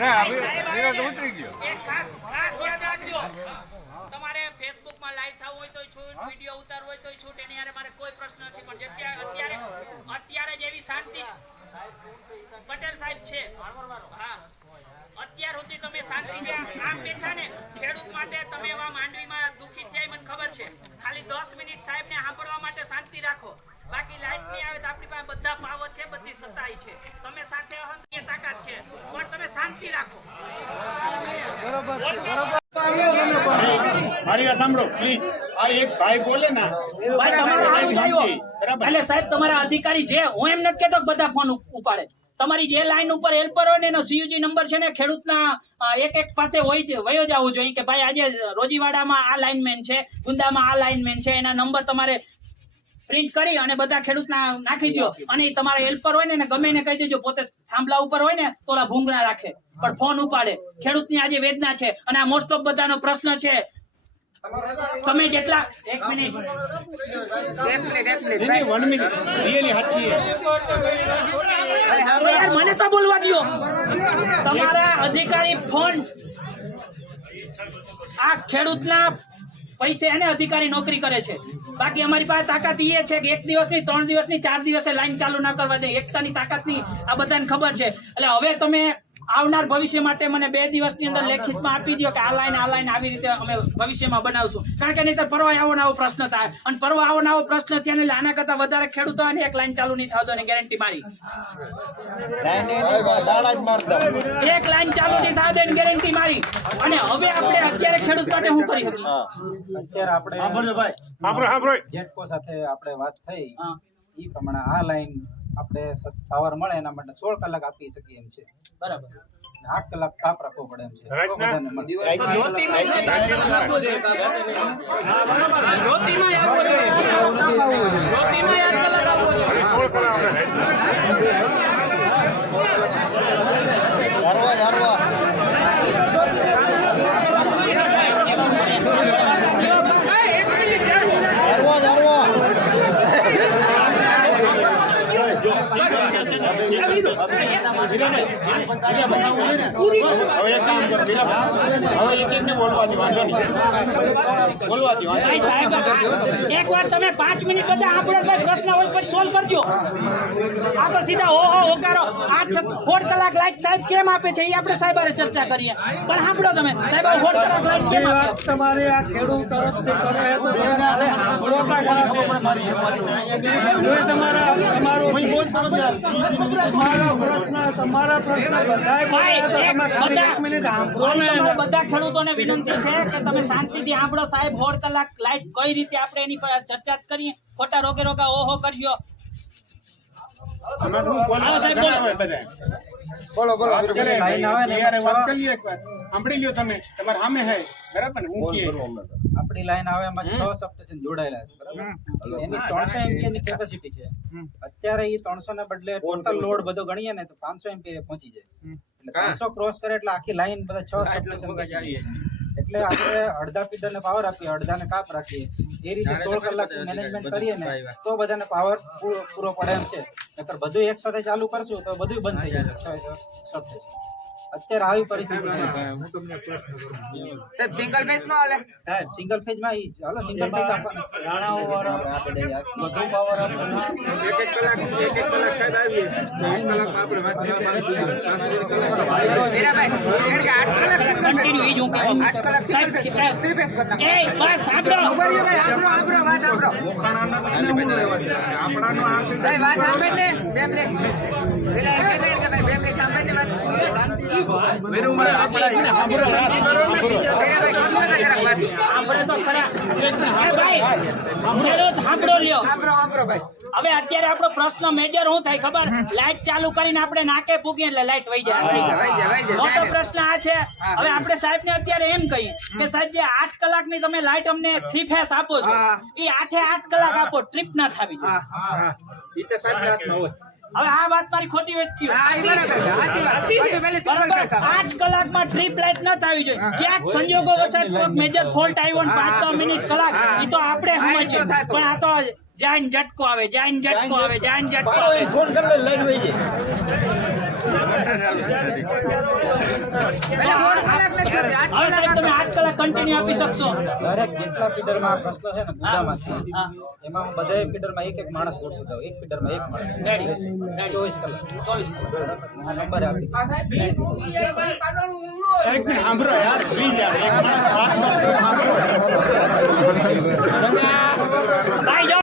ના વિરાટ ઉતરી ગયો. એક ખાસ ખાસ યાદ રાખજો. તમારે ફેસબુકમાં લાઈવ થવું હોય તો છૂટ વીડિયો ઉતારવો હોય તો છૂટ એની હારે મારે કોઈ પ્રશ્ન નથી. પણ અત્યારે અત્યારે અત્યારે જેવી શાંતિ પટેલ સાહેબ છે. હા. અત્યાર સુધી તમે શાંતિ આમ બેઠા ને ખેડૂત માટે તમે એવા માંડવીમાં દુખી થયા મને ખબર છે. ખાલી દસ મિનિટ સાહેબને સાંભળવા માટે શાંતિ રાખો. બાકી લાઈટ નહીં આવે તો આપણી પાસે બધા પાવર છે બધી સત્તાઈ છે. તમે સાથે તાકાત છે. શાંતિ રાખો. મારી વાત સાંભળો પ્લીઝ આ એક ભાઈ બોલે ને ભાઈ તમારે સારું જ એટલે સાહેબ તમારા અધિકારી જે હું એમ નથી કેતો બધા ફોન ઉપાડે. તમારી જે લાઈન ઉપર હેલ્પર હોય ને એનો સીયુજી નંબર છે ને ખેડૂતના એક એક પાસે હોય છે વયો જવું જોઈએ કે ભાઈ આજે રોજીવાડામાં આ લાઇનમેન છે ગુંદામાં આ લાઇનમેન છે એના નંબર તમારે પ્રિન્ટ કરી અને બધા ખેડૂત નાખી દો અને તમારા હેલ્પર હોય ને ગમે ને કહી દેજો પોતે થાંભલા ઉપર હોય ને તો ભૂંગરા રાખે. પણ ફોન ઉપાડે. ખેડૂતની આજે વેદના છે અને આ મોસ્ટ ઓફ બધાનો પ્રશ્ન છે. તમે જેટલા એક મિનિટ વન મિનિટ રિયલી સાચી છે. હવે યાર મને તો બોલવા દો તમારા અધિકારી ફોન આ ખેડૂતના પૈસે એને અધિકારી નોકરી કરે છે. બાકી અમારી પાસે તાકાત એ છે કે એક દિવસની, ત્રણ દિવસની, ચાર દિવસે લાઈન ચાલુ ના કરવા દે. એકતાની તાકાતની આ બધાને ખબર છે. એટલે હવે તમે આવનાર ભવિષ્ય માટે મને બે દિવસની અંદર લેખિતમાં આપી દો કે આ લાઈન આ લાઈન આવી રીતે અમે ભવિષ્યમાં બનાવશું. કારણ કે નહીં પરવા આવો આવો પ્રશ્ન થાય. અને પરવા આવો આવો પ્રશ્ન થયા એટલે આના કરતા વધારે ખેડૂતો અને એક લાઈન ચાલુ નહીં થતો ગેરંટી મારી. એક લાઈન ચાલુ નહીં થાય તો એની ગેરંટી મારી. અને હવે આપણે અત્યારે ખેડૂત માટે શું કરી અત્યારે આપણે સાંભળો સાંભળો જેટકો સાથે આપણે વાત થઈ એ પ્રમાણે આ લાઈન આપણે પાવર મળે એના માટે સોળ કલાક આપી શકીએ એમ છે બરાબર અને આઠ કલાક કાપ રાખવો પડે એમ છે? બધાને મળે. હવે એક કામ કરો વીરાભાઈ. હવે એક એકને બોલવા દો વાંધો નહીં. બોલવા દો વાંધો એક વાર તમે પાંચ મિનિટ બધા આપણે પ્રશ્ન હોય પછી સોલ્વ કરજો. આ તો સીધા હો હો હોકારો. આઠ સોળ કલાક લાઈટ સાહેબ કેમ આપે છે? એ આપણે સાહેબ ચર્ચા કરીએ. પણ સાંભળો તમે. સાહેબ આ કલાક લાઈટ કેમ આપે? તમારે આ ખેડૂત તરફથી કરે તમારા તમારો તમારો પ્રશ્ન તમારા પ્રશ્ન બધાય બધા- ભાઈ, ને. ખેડૂતોને વિનંતી છે કે તમે શાંતિથી સાંભળો સાહેબ હોળ કલાક લાઈફ કઈ રીતે આપણે એની પર ચર્ચા કરીએ? ખોટા રોગે રોગા ઓહો કરજો તમે શું બોલો? બોલો. વાત કરે એકવાર. સાંભળી લ્યો તમે. તમારા સામે હે. બરાબર હું આપણી લાઈન આવે એમાં છ સબસ્ટેશન જોડાયેલા છે બરાબર? એની ત્રણસો એમપીએ ની કેપેસિટી છે. અત્યારે એ ત્રણસો ને બદલે ટોટલ લોડ બધો ગણીએ ને તો પાંચસો એમપીએ પહોંચી જાય. એટલે પાંચસો ક્રોસ કરે એટલે આખી લાઈન બધા છ સબસ્ટેશન એટલે આપણે અડધા પીટર ને પાવર આપીએ અડધા ને કાપ રાખીએ. એ રીતે સોળ કલાક મેનેજમેન્ટ કરીએ ને તો બધાને પાવર પૂરો પડે એમ છે. નકર બધું એક સાથે ચાલુ કરશું તો બધું બંધ થઈ જશે છ સબસ્ટેશન અત્યારે આવી પરિસ્થિતિ છે. સિંગલ ફેઝ નો હાલે? સાહેબ સિંગલ ફેઝમાં ઈ. હાલો સિંગલ ફેજ આપવાનું. રાણાઓ વાળા બધું પાવર એક એક કલાક એક એક કલાક સાહેબ આવીએ. એક કલાક આપણે વાત કન્ટિન્યુ ઈ જ હું કહેવા સાહેબ એ બસ સાંભળો. આપણે તો ખરા એ ભાઈ ખેડૂત સાંભળો લ્યો હવે અત્યારે આપણો પ્રશ્ન મેજર શું થાય ખબર લાઈટ ચાલુ કરીને આપણે નાકે ફૂકીએ એટલે લાઈટ વહી જાય મોટો પ્રશ્ન આ છે હવે આપણે સાહેબ ને અત્યારે એમ કહીએ કે સાહેબ જે આઠ કલાકની તમે લાઈટ અમને થ્રી ફેસ આપો છો એ આઠે આઠ કલાક આપો ટ્રીપ ના થવી જોઈએ હવે આ વાત મારી ખોટી આઠ કલાકમાં ટ્રીપ લાઇટ ન થવી જોઈએ ક્યાંક સંયોગો વસાત કોઈક મેજર ફોલ્ટ આવ્યો ને પાંચ છ મિનિટ કલાક એ તો આપણે સમજીએ. પણ આ તો જાઈન ઝટકો આવે જાઈન ઝટકો આવે જાઈન ઝટકો આવે. ફોન કરી લે લાઈટ વહી જાય. તમે આઠ કલાક કન્ટિન્યુ આપી શકશો દરેક જેટલા ફીડરમાં પ્રશ્ન છે ને, મુદ્દામાં છે. એમાં હું બધા ફીડરમાં એક એક માણસ ગોઠવી દઉં એક ફીડરમાં એક માણસ ચોવીસ કલાક ચોવીસ આ નંબર આપી એક મિનિટ સાંભળો યાર પ્લીઝ યાર એક માણસ વાત સાંભળો